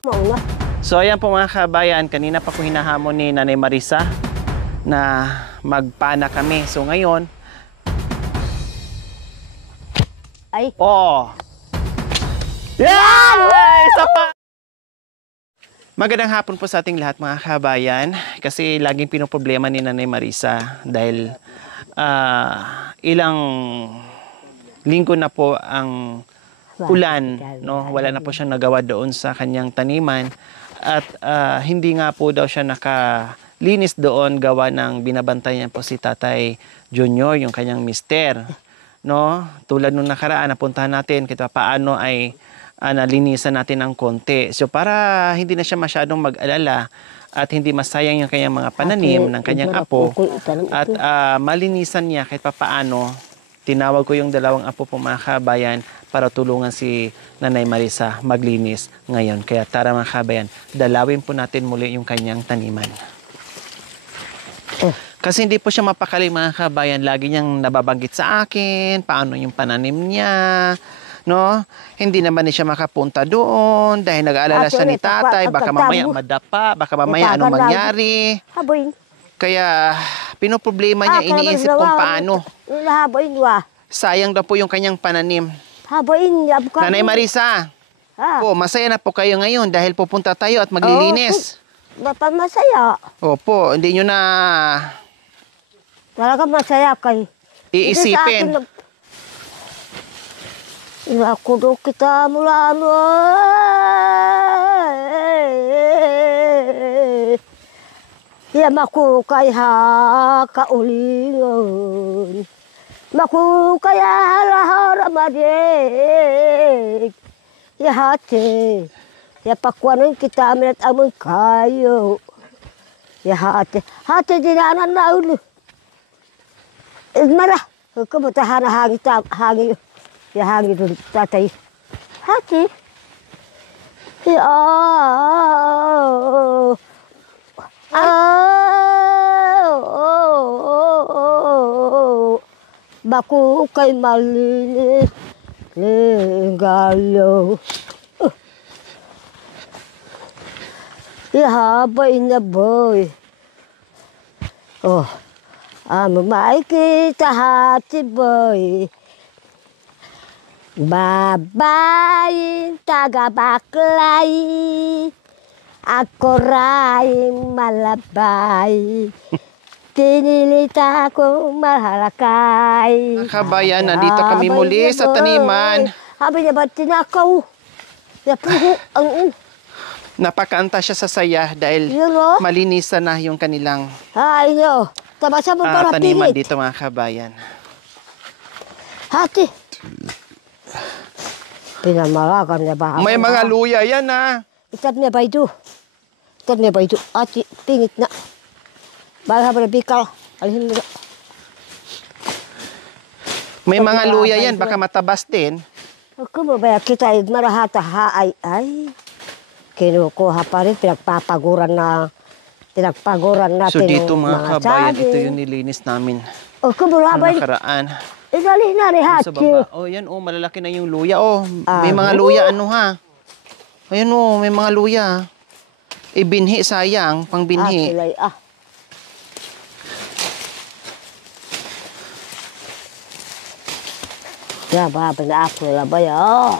Mauna. So ayan po mga kabayan, kanina pa ko hinahamon ni Nanay Marisa na magpana kami. So ngayon, Ay. oh! Yan! Isa pa! Magandang hapon po sa ating lahat mga kabayan kasi laging pinoproblema ni Nanay Marisa dahil ilang linggo na po ang ulan, no? Wala na po siyang nagawa doon sa kanyang taniman at hindi nga po daw siya nakalinis doon gawa ng binabantayan po si Tatay Junior, yung kanyang mister, no? Tulad nung nakaraan napuntahan natin kahit paano ay nalinisan natin ng konti. So para hindi na siya masyadong mag-alala at hindi masayang yung kanyang mga pananim ng kanyang apo at malinisan niya kahit paano, tinawag ko yung dalawang apo po mga kabayan para tulungan si Nanay Marisa maglinis ngayon. Kaya tara mga kabayan, dalawin po natin muli yung kanyang taniman. Kasi hindi po siya mapakali mga kabayan. Lagi niyang nababanggit sa akin, paano yung pananim niya, no? Hindi naman siya makapunta doon dahil nag-aalala siya ni tatay. Baka mamaya madapa, baka mamaya anong mangyari. Kaya pinoproblema niya, iniisip kung paano. Sayang daw po yung kanyang pananim. Nanay Marisa, po, masaya na po kayo ngayon dahil pupunta tayo at maglilinis. Bapak masaya. Opo, hindi nyo na Talaga masaya kay. iisipin. Ako do kita mula ya maku kay ha kaulingon. Maku kaya lahara madik. Ya hati. Ya pakuanin kita amet amun kayo. Ya hati. Hati dinanan na ulu. Mara. Kumutahan hangi. Ya hangi dulu tatay. Hati. Ya. Baku kay malinis. Lenggalo. Ya habay na boy. Oh. Mamay kita hati boy. Babayin taga baklay. Ako ray malabay. Tinilita ko mahalakay. Kabayan, nandito kami muli sa taniman. Habi niya ba tinakaw? Napakanta siya sa saya dahil malinisan na yung kanilang taniman dito mga kabayan. Hati. Pinamalakan niya ba? May mga luya yan ha. Itat niya ba ito? Itat niya ba ito? Ati, pingit na. Baga ba na bikal? Alihin mo na. May mga luya yan, baka matabas din. Kung ba kita marahata haay ay. Kinukuha pa rin, pinagpapaguran natin. So dito mga kabayan, ito yung nilinis namin. Kung ba ba? Nakaraan. Idali na rin hati. Sa baba. Yan malalaki na yung luya. May mga luya ha. Ayan may mga luya. Ibinhi sayang, pang binhi. Ya ba, pinaako na ba yan?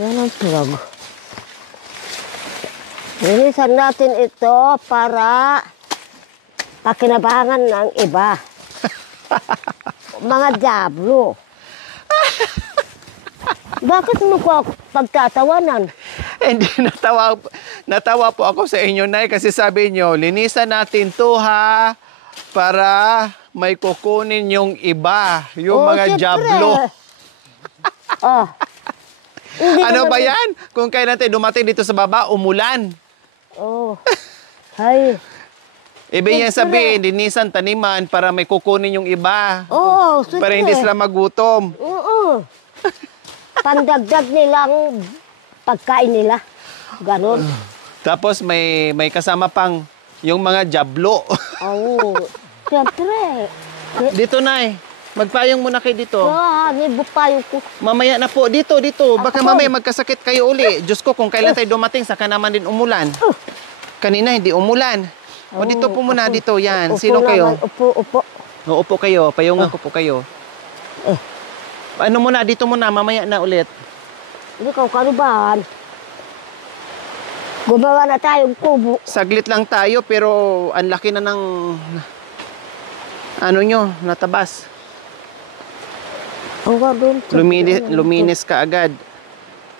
Yan ang turag. Linisan natin ito para pakinabangan ng iba. Mga diablo. Bakit mo ko pagtatawanan? Hindi, natawa po ako sa inyo, Nay, kasi sabi nyo, linisan natin to ha, para may kukunin yung iba, yung mga diablo. Ano ba yan? Kung kailan tayo dumating dito sa baba, umulan. Hay. Ibig niya sabihin, linisan taniman para may kukunin yung iba. Para hindi sila magutom. Pandagdag nilang pagkain nila. Ganon. Tapos may kasama pang yung mga diablo. Siyempre. Dito, Nay. Magpayong muna kayo dito. Nibo payo ko. Mamaya na po. Dito. Baka Ako po. mamaya magkasakit kayo uli. Diyos ko, kung kailan tayo dumating, saka naman din umulan. Kanina, hindi umulan. O dito po muna, dito. Yan. Upo Sino kayo? naman, Upo. O, upo kayo. Payungan ko po kayo. Ano muna, dito muna. Mamaya na ulit. Hindi ka kanubahan. Gumawa na tayong kubo. Saglit lang tayo, pero ang laki na ng ano nyo, natabas. Ang gagawin. Luminis ka agad.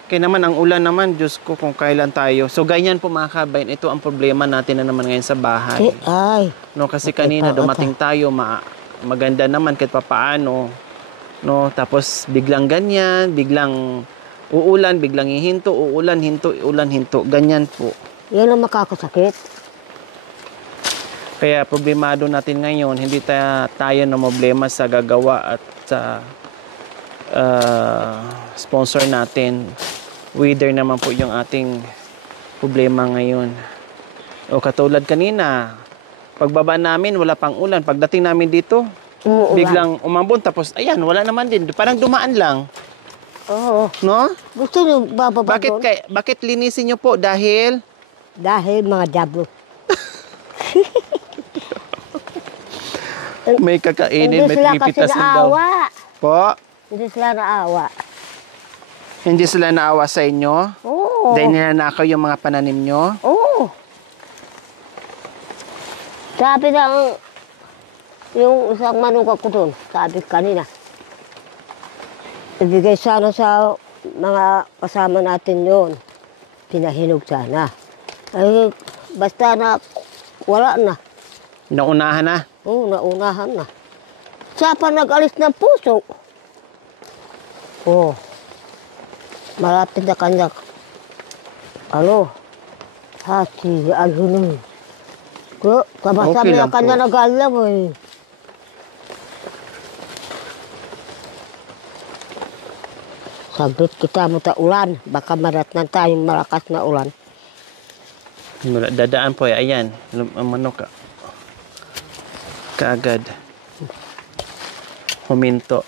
Kaya naman, ang ulan naman, Diyos ko, kung kailan tayo. So, ganyan po mga kabayan, ito ang problema natin na naman ngayon sa bahay. Ay. No, kasi kanina dumating tayo, maganda naman kahit papaano. No, tapos biglang ganyan, biglang uulan, biglang hihinto, uulan, hinto, uulan, hinto. Ganyan po. Yan ang makakasakit. Kaya problemado natin ngayon, hindi tayo na problema sa gagawa at sa sponsor natin. Weather naman po yung ating problema ngayon. O katulad kanina, pagbaba namin, wala pang ulan. Pagdating namin dito, biglang umambon. Tapos, ayan, wala naman din. Parang dumaan lang. Oo. No? Gusto niyo bababa doon? Bakit linisin nyo po? Dahil? Dahil mga diablo. May kakainin, may Hindi sila kasi pipitasin daw. naawa. Po? Hindi sila naawa. Hindi sila naawa sa inyo? Oo. Dahil ninanakaw yung mga pananim nyo? Oo. Sabi ng yung isang manuka ko doon, sabi kanina, ibigay sana sa mga kasama natin yon. Pinahinog sana. Ay, basta na wala na. Naunahan na? Oo, naunahan na. Siya pa nag-alis ng puso. Oo. Malapit na kanya. Hati, alhunin. Kaya, Okay kabasami na lang kanya po. nag-alam eh. Saglit kita mo ta ulan. Baka maratnan tayong malakas na ulan. Dadaan po, ayan. Umano ka. Kaagad. Huminto.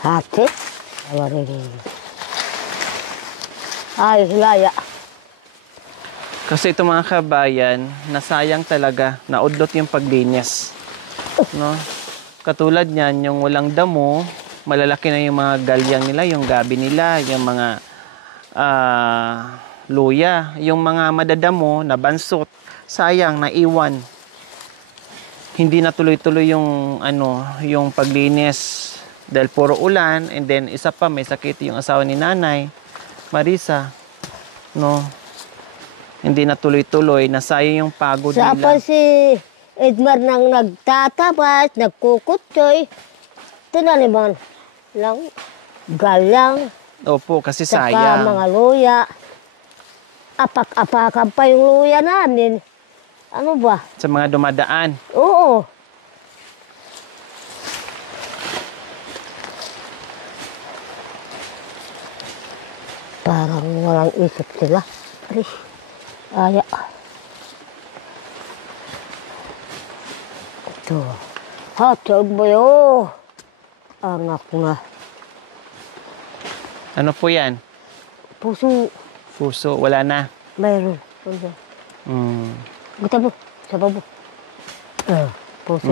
Hati. Ay, hilaya. Kasi ito mga kabayan, nasayang talaga, naudlot yung paglinis. No? Katulad niyan, yung walang damo, malalaki na yung mga galyang nila, yung gabi nila, yung mga luya, yung mga madadamo na bansot, sayang, naiwan. Hindi na tuloy-tuloy yung, yung paglinis dahil puro ulan, and then isa pa, may sakit yung asawa ni Nanay, Marisa, no? Hindi na tuloy-tuloy, nasayang yung pagod Sa nila. pa si Edmar nang nagtatabas, nagkukutsoy. Ito na naman lang, galang, Opo, kasi saka sayang. mga luya. Apak-apakan pa yung luya namin. Ano ba? Sa mga dumadaan. Oo. Parang walang isip sila. Ay, aya. Ito. Hotdog ba yun? Angak na. Ano po yan? Puso. Puso, wala na. Mayroon. Ano? Kita mo. Sa babo. Puso.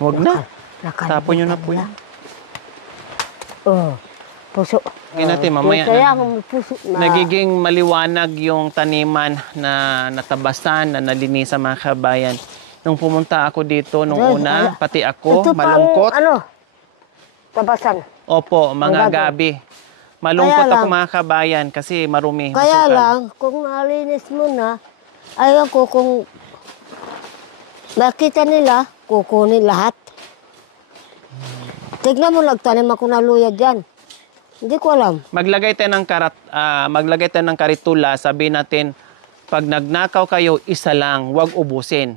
Huwag na. Nakalimutan Tapon nyo na po yan. Puso. Tingnan natin, mamaya Kaya na. kung puso na. Nagiging maliwanag yung taniman na natabasan, na nalinisan mga kabayan. Nung pumunta ako dito, nung Ay, una, ala. pati ako, Ito pang, malungkot. Tabasan. Opo, mga Ang gago. gabi. Malungkot Kaya ako lang. mga kabayan kasi marumi. Kaya masukal. lang, kung nalinis mo na, ayaw ko kung makita nila, kukunin lahat. Tignan mo, nagtanim ako na luya dyan. Hindi ko alam. Maglagay tayo ng karitula, sabihin natin, pag nagnakaw kayo, isa lang, huwag ubusin.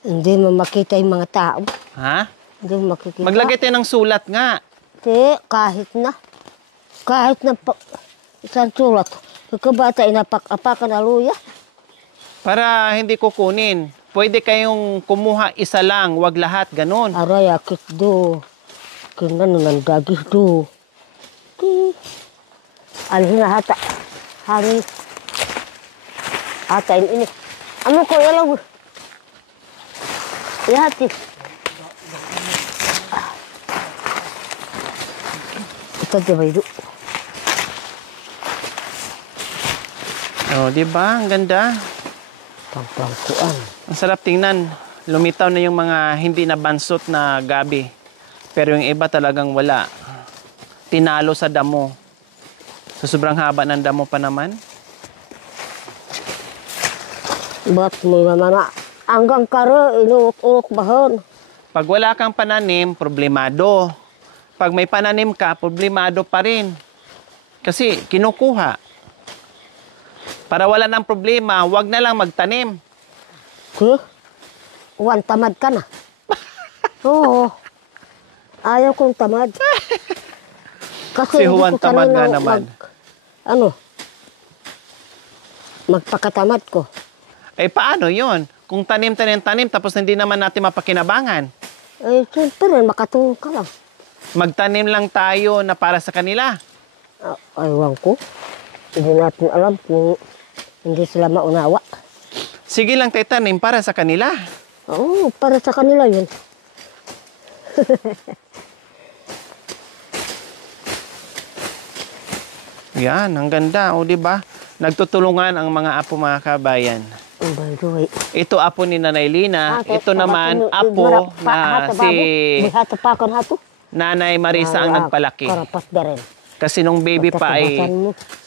Hindi mo makita yung mga tao. Ha? Hindi mo makikita. Maglagay tayo ng sulat nga. Hindi, kahit na. Kahit na isang sulat. Pagkabata, inapak-apakan na luya. Para hindi kukunin. Pwede kayong kumuha isa lang, wag lahat, ganun. Aray, akit do. Kinan ng dagis do. Alhin na hata. Hari. Hata ini. Amo ko yalang. Ihati. Ito di ba ito? Oh, di ba? Ang ganda. Pangkuan. Ang sarap tingnan. Lumitaw na yung mga hindi na bansot na gabi. Pero yung iba talagang wala. Tinalo sa damo. So, sobrang haba ng damo pa naman. Ba't mo naman na hanggang karo, inuuk-uuk bahon. Pag wala kang pananim, problemado. Pag may pananim ka, problemado pa rin. Kasi kinukuha. Para wala ng problema, wag na lang magtanim. Huh? Wan tamad ka na. Oo. Ayaw kong tamad. Kasi Si Juan hindi ko tamad nga kanina naman. magpakatamad ko. Eh paano yon? Kung tanim, tapos hindi naman natin mapakinabangan. Eh, siyempre, makatulong ka lang. Magtanim lang tayo na para sa kanila. Aywan ko. Hindi natin alam kung hindi sila maunawa. Sige lang tayo tanim para sa kanila. Oo, para sa kanila yun. Yan, ang ganda. O, di ba? Nagtutulungan ang mga apo, mga kabayan. Umbay, Ito apo ni Nanay Lina. Ito naman apo na si Hato pa kon hato. Nanay Marisa ang nagpalaki. Karapas da rin. Kasi nung baby pa ay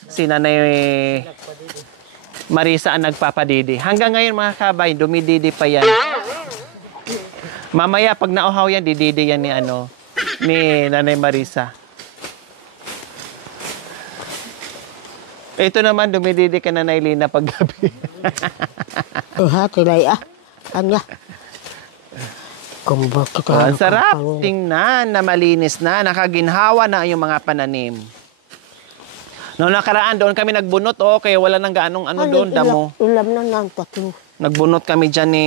si Nanay Marisa ang nagpapadidi. Hanggang ngayon mga kabay, dumididi pa yan. Mamaya pag nauhaw yan, dididi yan ni Nanay Marisa. Ito naman, dumididi ka Nanay Lina pag gabi. Tilay Anya. Kumbak kita. Ang sarap tingnan na malinis na, nakaginhawa na yung mga pananim. Noong nakaraan, doon kami nagbunot, kaya wala nang gaanong doon, damo. Ilam na ng tatlo. Nagbunot kami dyan ni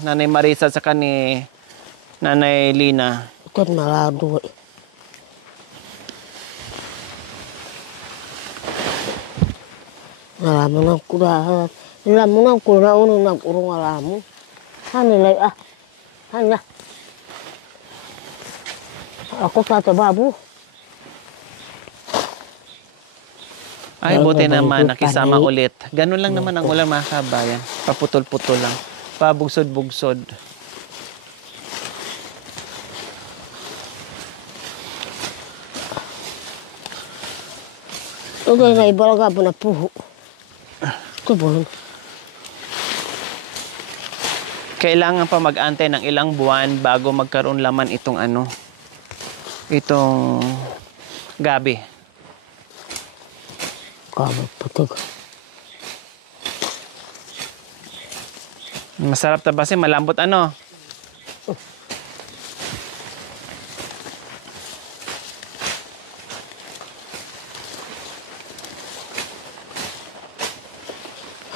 Nanay Marisa sa ni Nanay Lina. Ito malado eh. Alam mo nang kuda. Alam mo nang kuda unong nag-urong alam mo. Hanilay Hanya. Ako sa babu. Ay, buti naman, nakisama ulit. Ganun lang naman ang ulang mga kabayan. Paputol-putol lang. Pabugsod-bugsod. Ito na ibalaga po na puho. Ito po. Kailangan pa mag-antay ng ilang buwan bago magkaroon laman itong itong gabi. Kabag patag. Masarap tabasin, malambot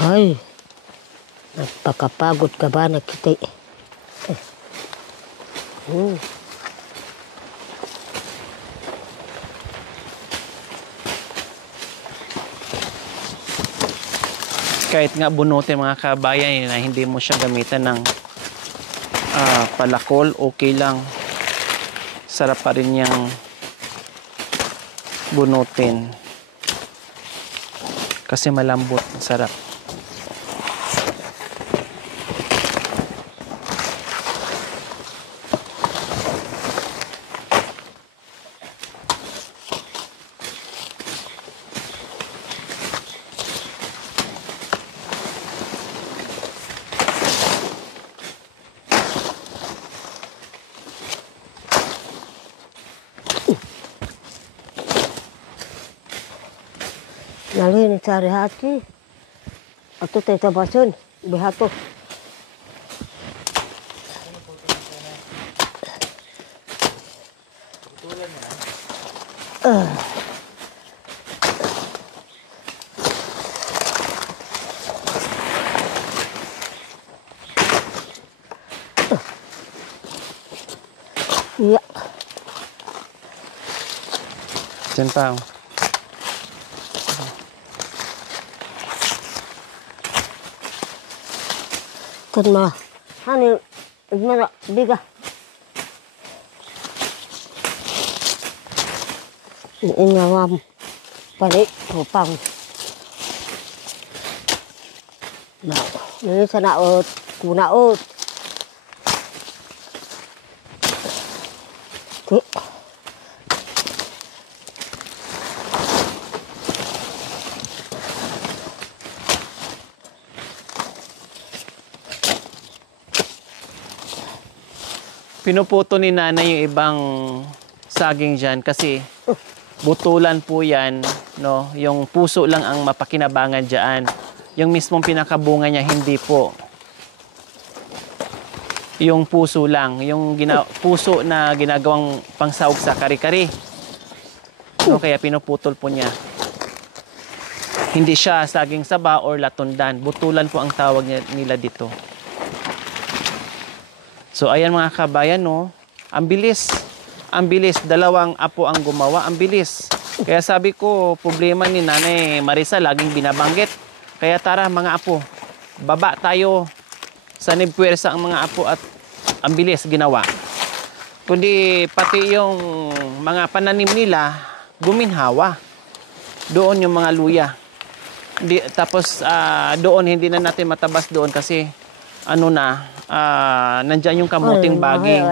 Ay, nagpakapagod ka ba na kita Kahit nga bunutin mga kabayan na hindi mo siya gamitan ng palakol, okay lang. Sarap pa rin niyang bunutin. Kasi malambot, sarap. Nalini cari hati. Atau teta basun. Bihato. Diyan pa. Oh. Kan ma. Hani, igmana, biga. Ingawam. Pani, upang. Na, ini sana ut, kuna ut. Ti. Pinuputo ni nanay yung ibang saging dyan kasi butulan po yan, no? Yung puso lang ang mapakinabangan dyan. Yung mismong pinakabunga niya, hindi po. Yung puso lang, yung puso na ginagawang pangsahog sa kari-kari. No, kaya pinuputol po niya. Hindi siya saging saba or latundan. Butulan po ang tawag nila dito. So, ayan mga kabayan, no? Ang bilis. Ang bilis. Dalawang apo ang gumawa. Ang bilis. Kaya sabi ko, problema ni Nanay Marisa, laging binabanggit. Kaya tara, mga apo, baba tayo sa nibpuwersa ang mga apo at ang bilis ginawa. Kundi pati yung mga pananim nila, guminhawa. Doon yung mga luya. Tapos doon, hindi na natin matabas doon kasi ano na, nandyan yung kamuting baging.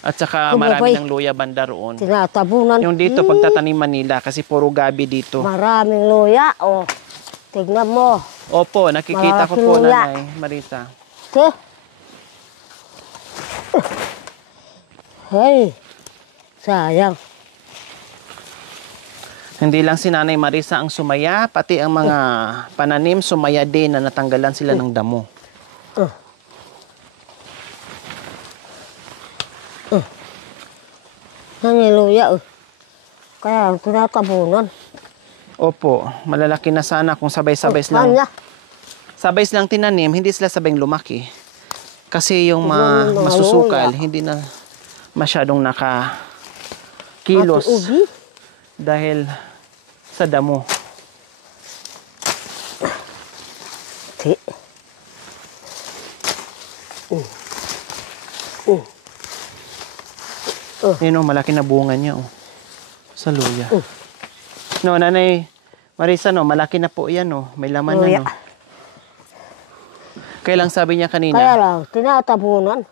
At saka marami ng luya banda roon. Tinatabunan. Yung dito, pagtataniman nila kasi puro gabi dito. Maraming luya. Oh, tignan mo. Opo, nakikita ko po, luya. Nanay Marisa. Hey, sayang. Hindi lang si Nanay Marisa ang sumaya, pati ang mga pananim sumaya din na natanggalan sila ng damo. Nangiluya. Kaya tinatabunan. Opo, malalaki na sana kung sabay-sabay lang. Sabay lang tinanim, hindi sila sabay lumaki. Kasi yung masusukal, hindi na masyadong nakakilos dahil sa damo. Yun o, malaki na bunga niya o. Sa luya. No, Nanay Marisa, no, malaki na po yan o. May laman na no. Kailang sabi niya kanina? Kaya lang, tinatabunan.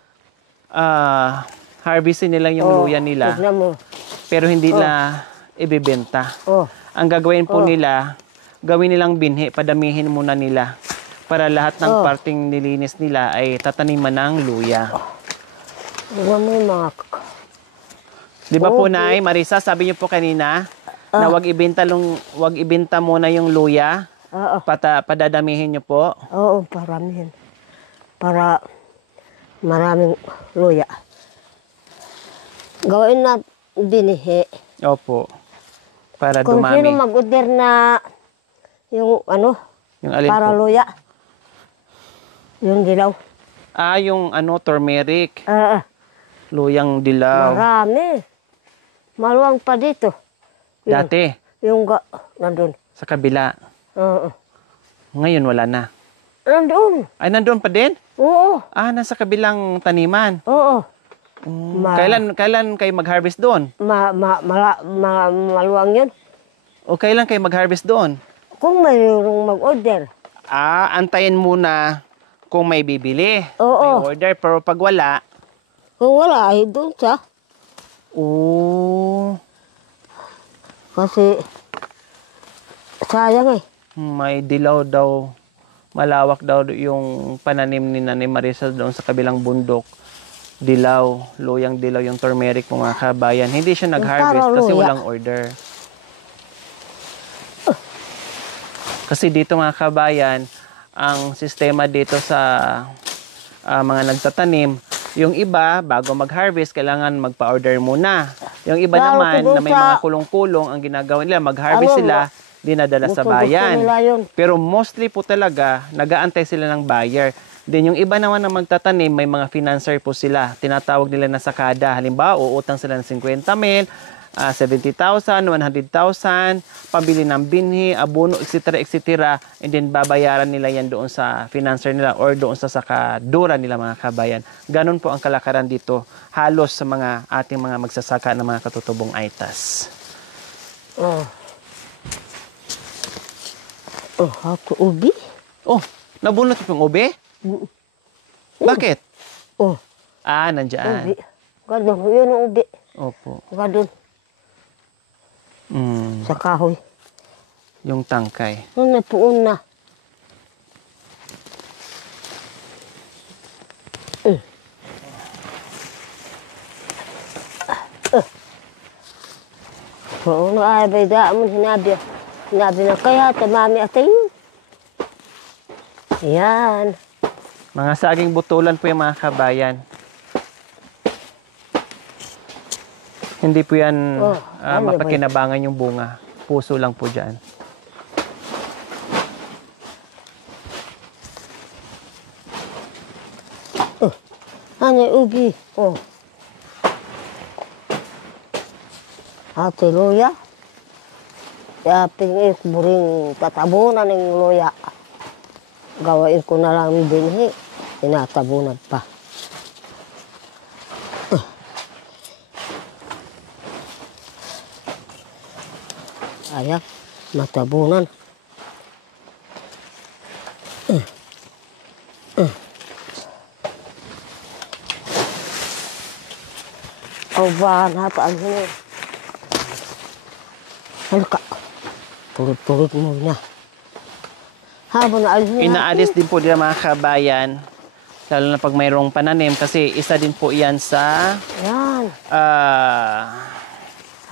Harvestin nila yung luya nila. Pero hindi na ibibenta. Ang gagawin po nila, gawin nilang binhi, padamihin muna nila. Para lahat ng parting nilinis nila ay tataniman ng luya. Di ba po, Nay Marisa, sabi niyo po kanina na wag ibenta muna yung luya? Padadamihin niyo po? Oo, paramihin. Para maraming luya. Gawin na binihi. Opo. Para Kung dumami. sino mag-order na yung ano, yung alin para po? luya. Yung dilaw. Yung turmeric. Luyang dilaw. Marami. Maluwang pa dito. Dati? Nandun. Sa kabila? Oo. Ngayon wala na? Nandun. Ay, nandun pa din? Oo. Nasa kabilang taniman? Oo. Kailan kayo mag-harvest doon? Maluwang yun. O kailan kayo mag-harvest doon? Kung mayroong mag-order. Antayin muna kung may bibili. Oo. May order, pero pag wala? Kung wala, ay doon siya. Kasi, sayang eh. May dilaw daw. Malawak daw yung pananim ni Nanay Marisa doon sa kabilang bundok. Dilaw, luyang dilaw yung turmeric mga kabayan. Hindi siya nag-harvest kasi walang order. Kasi dito mga kabayan, ang sistema dito sa mga nagtatanim, yung iba, bago mag-harvest, kailangan magpa-order muna. Yung iba naman, na may mga kulong-kulong, ang ginagawa nila, mag-harvest sila, dinadala sa bayan. Pero mostly po talaga, nag-aantay sila ng buyer. Then yung iba naman na magtatanim, may mga financer po sila. Tinatawag nila na sakada. Halimbawa, uutang sila ng 50 mil, 70,000, 100,000, pabili ng binhi, abono, etc., etc. And then babayaran nila yan doon sa financer nila or doon sa sakadura nila mga kabayan. Ganon po ang kalakaran dito halos sa mga ating mga magsasaka ng mga katutubong Aitas. Oh. Oh, ako ubi. Oh, nabunot yung ube? Bakit? Oh, Nandyan. ubi. Gadon, yun ang ubi. Opo. Gadon, sa kahoy. Yung tangkay. Ano napuon na. Oo, ay bay daan mo sinabi. Sinabi na kaya tamami atay. Yan. Mga saging butulan po yung mga kabayan. Hindi po yan ano ba mapakinabangan yung bunga. Puso lang po dyan. Ano yung ubi? Oh. Ate loya. Kaya pingin ko rin tatabunan ng loya. Gawain ko na lang binhi. Tinatabunan pa. Ayan, matabunan. Bahan hataan mo. Halika. Turut-turut mo na. Habang naalis mo Inaalis din po nila mga kabayan. Lalo na pag mayroong pananim. Kasi isa din po yan sa yan.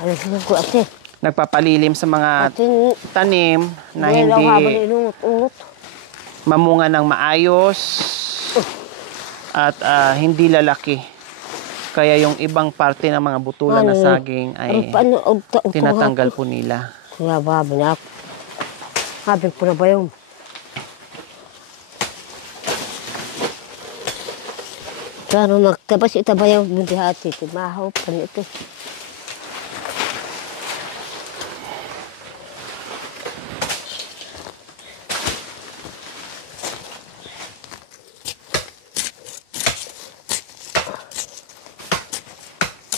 Alis mo ko ate. nagpapalilim sa mga Ating tanim na habang hindi inungot-ungot. mamunga ng maayos at hindi lalaki. Kaya yung ibang parte ng mga butulan na saging ay tinatanggal po nila. Kaya babi na ako. Habig ko na ba yun? Kaya magtabas itabayaw bundi hati. Mahaw pa nito.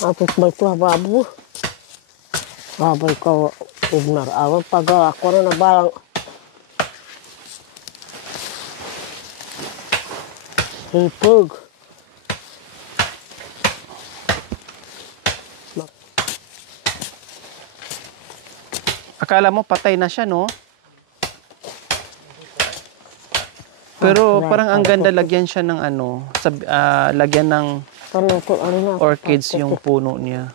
Apos ba ito babu? Babay ka ugnar awal pag ako na barang hipag. Akala mo patay na siya, no? Pero parang ang ganda lagyan siya ng ano, lagyan ng orchids yung puno niya.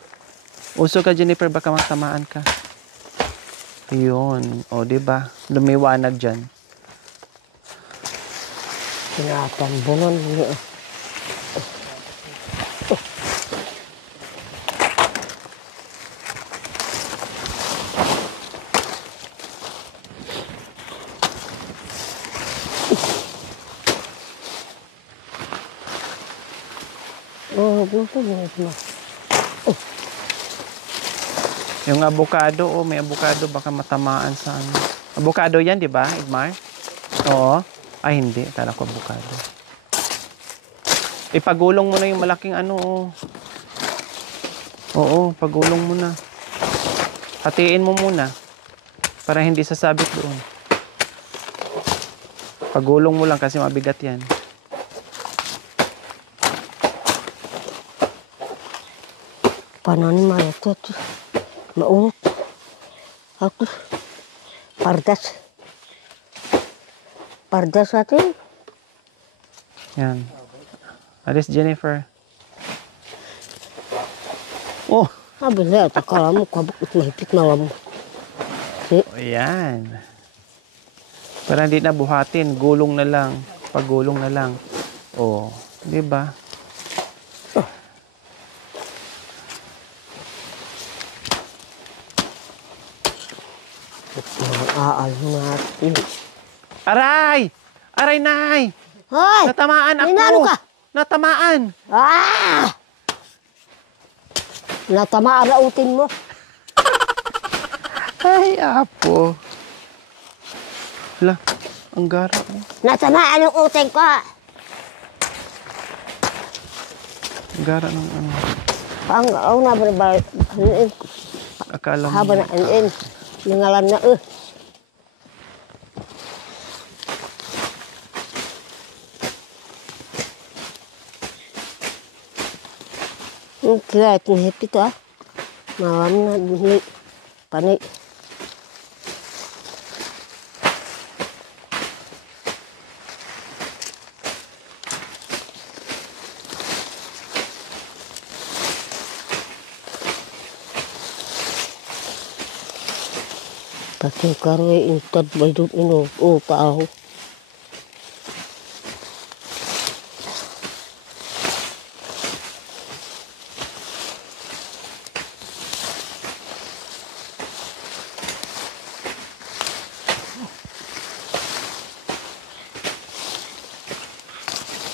Uso ka, Jennifer, baka matamaan ka. Yun. O, diba? Lumiwanag dyan. Tinatambunan niya. Gusto niya ito. Yung avocado, may avocado, baka matamaan sa ano. Avocado yan, di ba, Edmar? Oo. Ay, hindi. Akala ko avocado. Ipagulong mo na yung malaking ano, Oo, pagulong mo na. Hatiin mo muna. Para hindi sasabit doon. Pagulong mo lang kasi mabigat yan. Pananim mana ito. Maunot. Ako. Pardas. Pardas atin. Yan. Alis, Jennifer. Oh! Sabi na, takala mo, kabukit mahipit na mo. Ayan. Para hindi na buhatin. Gulong na lang. Pagulong na lang. Oh. Di ba? Aal natin. Aray! Aray, Nay! Hoy! Natamaan ako! Ninano ka? Natamaan! Ah! Natamaan na utin mo. Ay, apo. Hala, ang gara. Nasamaan yung uteng ko. Ang gara ng ano. Ang na ba Akala mo. haba na ningalan na kira itong hipit Mawam na ni pani. Pati karoy intad baydut tao.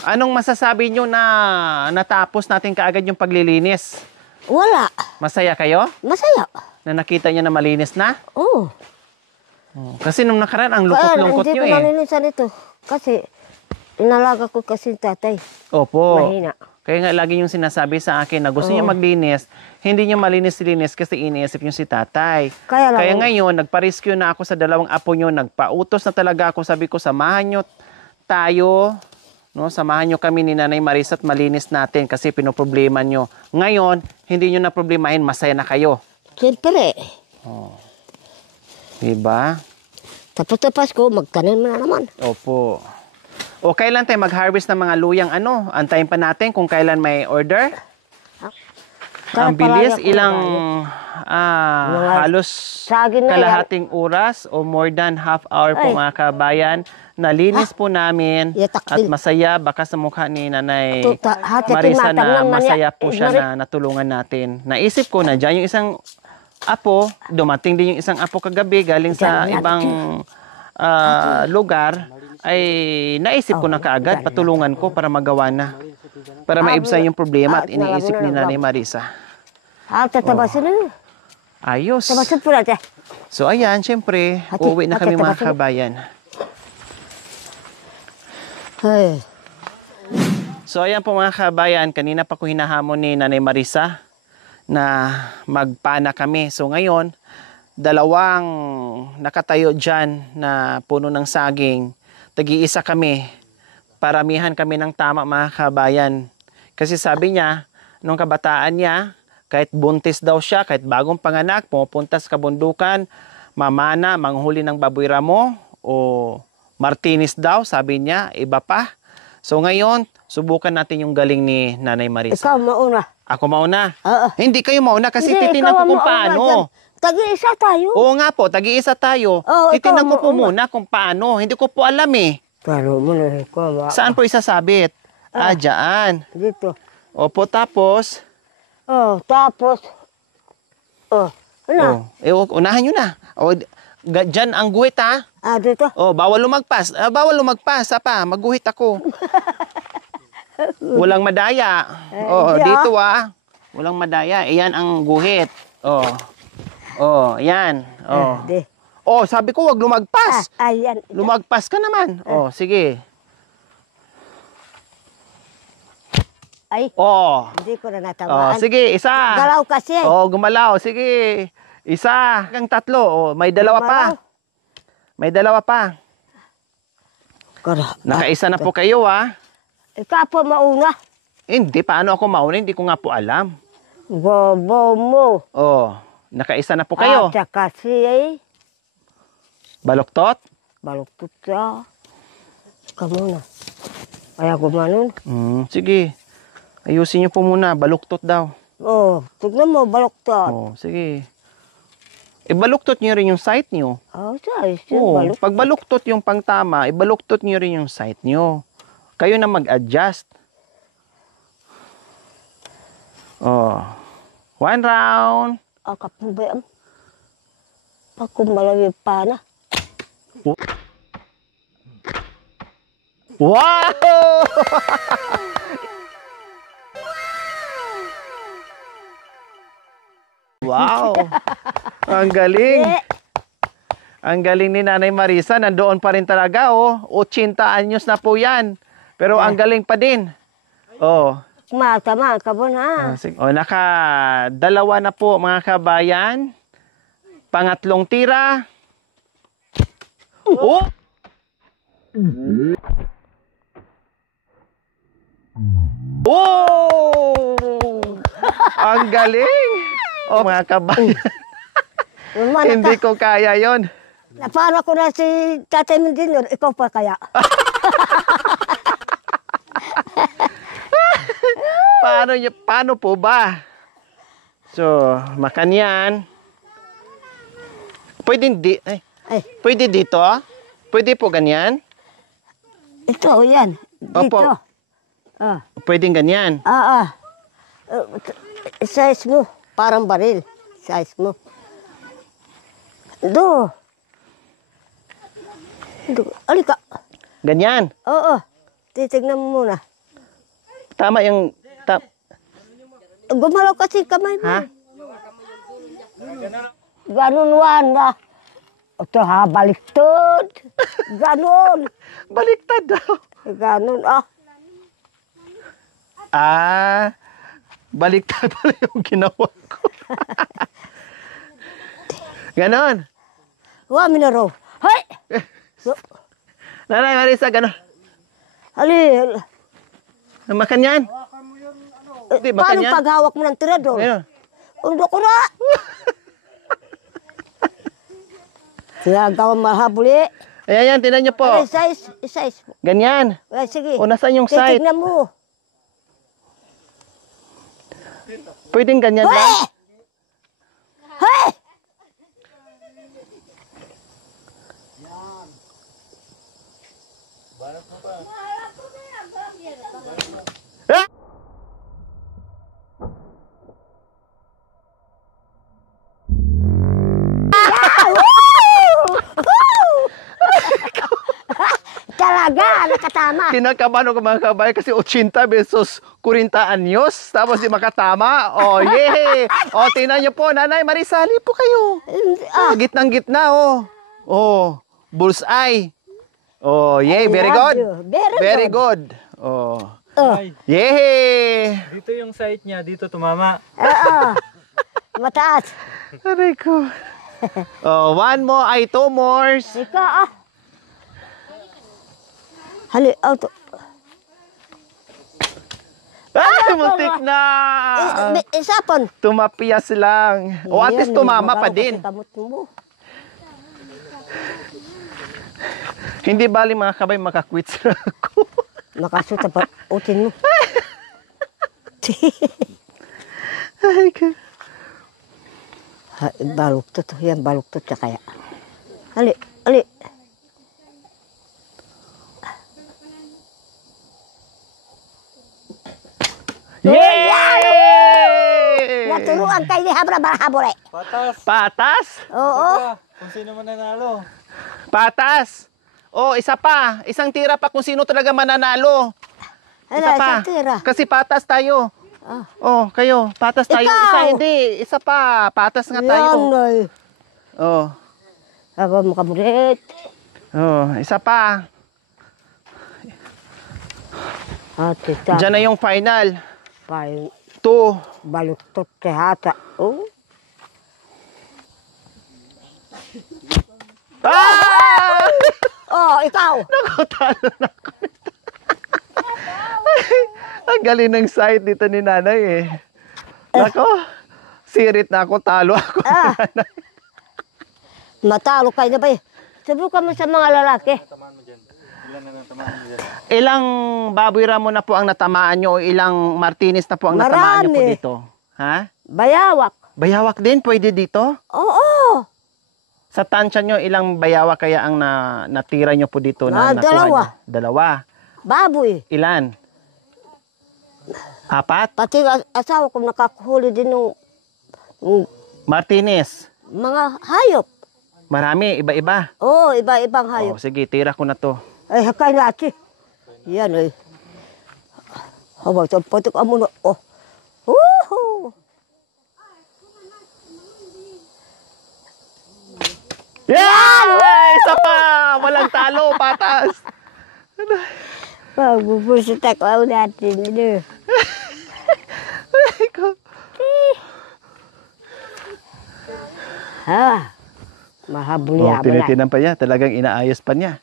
Anong masasabi nyo na natapos natin kaagad yung paglilinis? Wala. Masaya kayo? Masaya. Na nakita nyo na malinis na? Oo. Kasi nung nakaraan, ang lungkot-lungkot nyo Hindi ko malinisan ito. Kasi inalaga ko kasi tatay. Opo. Mahina. Kaya nga lagi yung sinasabi sa akin na gusto nyo maglinis, hindi nyo malinis-linis kasi iniisip nyo si tatay. Kaya ngayon, nagpa-rescue na ako sa 2 apo nyo, nagpautos na talaga ako, sabi ko, samahan nyo tayo, no? Samahan nyo kami ni Nanay Marisa at malinis natin kasi pinoproblema nyo. Ngayon, hindi nyo na problemahin, masaya na kayo. Siyempre. Diba? Tapos ko, magtanim na naman. Opo. O kailan tayo mag-harvest ng mga luyang Antayin pa natin kung kailan may order? Ang bilis, ilang halos kalahating oras o more than half hour po mga kabayan. Nalinis po namin at masaya baka sa mukha ni Nanay Marisa na masaya po siya na natulungan natin. Naisip ko na dyan yung isang apo, dumating din yung isang apo kagabi galing sa ibang lugar, ay naisip ko na kaagad, patulungan ko para magawa na. Para maibsan yung problema at iniisip ni Nanay Marisa. Tatabasin na. Ayos. Tabasin po natin. So ayan, syempre, uuwi na kami mga kabayan. Ay. So ayan po mga kabayan, kanina pa ko hinahamon ni Nanay Marisa na magpana kami. So ngayon, 2 nakatayo dyan na puno ng saging. Tagi-isa kami. Paramihan kami ng tama mga kabayan. Kasi sabi niya, nung kabataan niya, kahit buntis daw siya, kahit bagong panganak, pumupunta sa kabundukan, mamana, manghuli ng baboy ramo, o martinis daw, sabi niya, iba pa. So ngayon, subukan natin yung galing ni Nanay Marisa. Ikaw mauna. Ako mauna? Oo. Hindi kayo mauna kasi titinan ko kung paano. Tagi-isa tayo. Oo nga po, tagi-isa tayo. Titinan ko po muna kung paano. Hindi ko po alam eh. Pero mo na ikaw. Saan po isasabit? Dyan. Dito. Opo, tapos? Tapos. Ano? Unahan nyo na. Dyan ang guhit ha. Dito. Bawal lumagpas. Bawal lumagpas. Magguhit ako. Walang madaya. Dito walang madaya. Iyan ang guhit. Yan. Sabi ko wag lumagpas. Ayan. Lumagpas ka naman. Sige. Ay. Hindi ko na natamaan. Sige, isa. Galaw kasi. Gumalaw. Sige. Isa. Hanggang 3. May 2 pa. May 2 pa. Nakaisa na po kayo Ikaw po mauna. Hindi. Paano ako mauna? Hindi ko nga po alam. Bobo mo. Nakaisa na po kayo. Kasi Baluktot? Baluktot siya. Ikaw muna. Kaya gumanon. Sige. Ayusin niyo po muna. Baluktot daw. Tignan mo, baluktot. Sige. Ibaluktot niyo rin yung site niyo. Baluktot. Pag baluktot yung pangtama, ibaluktot niyo rin yung site niyo. Kayo na mag-adjust. 1 round. Kapumbayam. Pagkumbalaw yung pana. Wow! Wow! Ang galing! Ang galing ni Nanay Marisa, nandoon pa rin talaga, oh. 80 anyos na po yan. Pero ang galing pa din. Oh. Tama ka po na. Oh, naka-2 na po mga kabayan. Pangatlong tira. Oh! Oh! Ang galing! Oh, mga kabayan. Hindi ko kaya yon. Napano ko na si Tatay Mindinor, ikaw pa kaya? Paano po ba? So, makanyan. Pwede dito? Pwede po ganyan? Ito, yan. Dito. Opo. Pwede ganyan? Size mo, parang baril. Size mo. Do. Alika. Ganyan? Oo. Titignan mo muna. Tama yung... Gumalaw kasi kamay mo. Ha? Ganun, Wanda. Ito ha, baliktad. Ganun. Baliktad daw. Ganun, Baliktad pala yung ginawa ko. Ganon. Wa minaro. Hay! Nanay Marisa, ganon. Ali. Makanyan? Di, Paano makanyan? paghawak mo ng tirador? Ganon. Undo ko na. Sinagawa mahabuli. Ayan, tinan niyo po. Ay, size. Ganyan. Ay, sige. O, nasaan yung site? Titignan mo. Pwedeng ganyan lang? Hey! Ah! Talaga, nakatama. Kinakabahan ako mga kabayan kasi 80 besos 40 anyos. Tapos di makatama. Oh, yay! Oh, tingnan niyo po, Nanay Marisa, hali po kayo. Gitnang-gitna, oh. Oh, bullseye. Oh, yay, very good. Very good. Oh. Ay, Yay! dito yung site niya, dito tumama. Mataas. Aray ko. Oh, 1 more ay 2 more. Ika, Hali, auto. Ay, muntik na. Isapon. Tumapias lang. O at least tumama pa din. Hindi bali mga kabay, makakwits ako. Makasuta pa, utin mo. Ay, ka. Baluktot, yan baluktot na kaya. Ali. Yay! Naturuan kayo ni Habra Barhabore. Patas. Patas? Oo. Kung sino man nanalo. Patas. Oh, isa pa. Isang tira pa kung sino talaga mananalo. Isa pa. Tira. Kasi patas tayo. Oh, kayo. Patas tayo. Ikaw. Isa hindi. Isa pa. Patas nga tayo. Yan, Oh. Aba mo kamulit. Oh, isa pa. Tita. Diyan na yung final. Payo. 2. Baluktot kay hata. Oh. Ah! Oh, ikaw. Nakatalo na ako. Ang galing ng site dito ni Nanay eh. Nako, sirit na ako, talo ako. Matalo kayo na ba eh. Subukan mo sa mga lalaki. Tamaan mo dyan. Ilan na natamaan mo dyan? Ilang baboy ramo na po ang natamaan nyo o ilang Martinez na po ang natamaan nyo po Marami. dito? Ha? Bayawak. Bayawak din, pwede dito? Oo. Sa tansya nyo, ilang bayawak kaya ang natira nyo po dito na nakuha Dalawa. nyo? Dalawa. Baboy. Ilan? 4? Pati asawa ko nakakuhuli din ng Martinez. mga hayop. Marami, iba-iba. Oo, iba-ibang hayop. Oh, sige, tira ko na to. Ay, hakay natin. Yan ay. Habang ito, patik amo na. Oh. Woohoo! Yeah! walang talo, patas. Magbubusit ako natin. Ha? Mahabuli Oh, tinitinan pa niya. Talagang inaayos pa niya.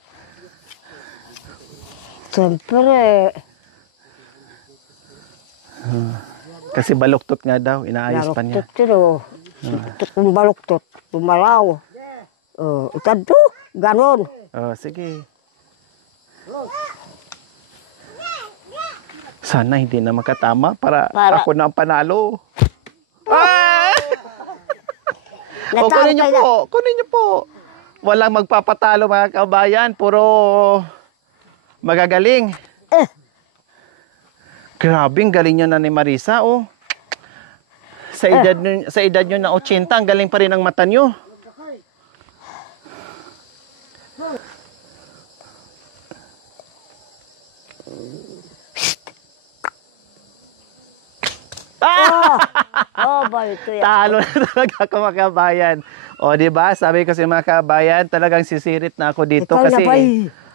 Siyempre, Kasi baluktot nga daw. Inaayos pa niya. baluktot sino. Kung baluktot, bumalaw. Ikado, ganon. Oh, sige. Sana hindi na makatama para ako na ang panalo. Ah! O, kunin niyo po. Kunin niyo po. Walang magpapatalo mga kabayan. Puro magagaling. Grabing galing nyo na ni Marisa, oh. Sa edad nyo na 80, ang galing pa rin ang mata nyo. Balito yan. Talo na talaga ako mga kabayan. O, di ba? Sabi ko sa mga kabayan, talagang sisirit na ako dito Ikaw kasi na, bay.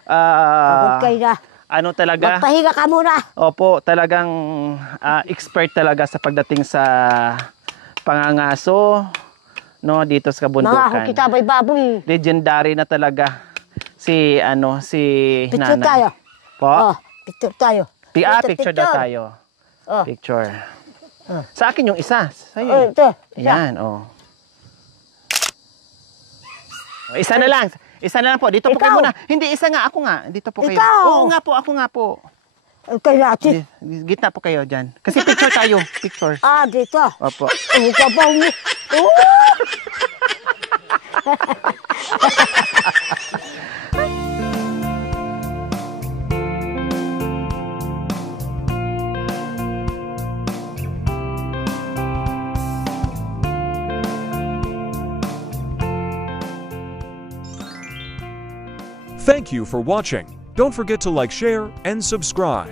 Pagod kayo na. ano talaga? Magpahinga ka muna. Opo, talagang expert talaga sa pagdating sa pangangaso, no, dito sa Mga kabundukan. kita bay baboy. Legendary na talaga si Picture Nanay. tayo. Po? Picture tayo. Picture daw tayo. Oh. Picture. Sa akin yung isa. Sa'yo. Ito. Yan, oh. Isa na lang. Isa na lang po. Dito po kayo Ikaw. muna. Hindi, isa nga. Ako nga. Dito po kayo. Ikaw. Oo nga po. Ako nga po. Kay natin. Gitna po kayo dyan. Kasi picture tayo. Picture. Dito. Opo. Mukha pa mo. Thank you for watching. Don't forget to like, share, and subscribe.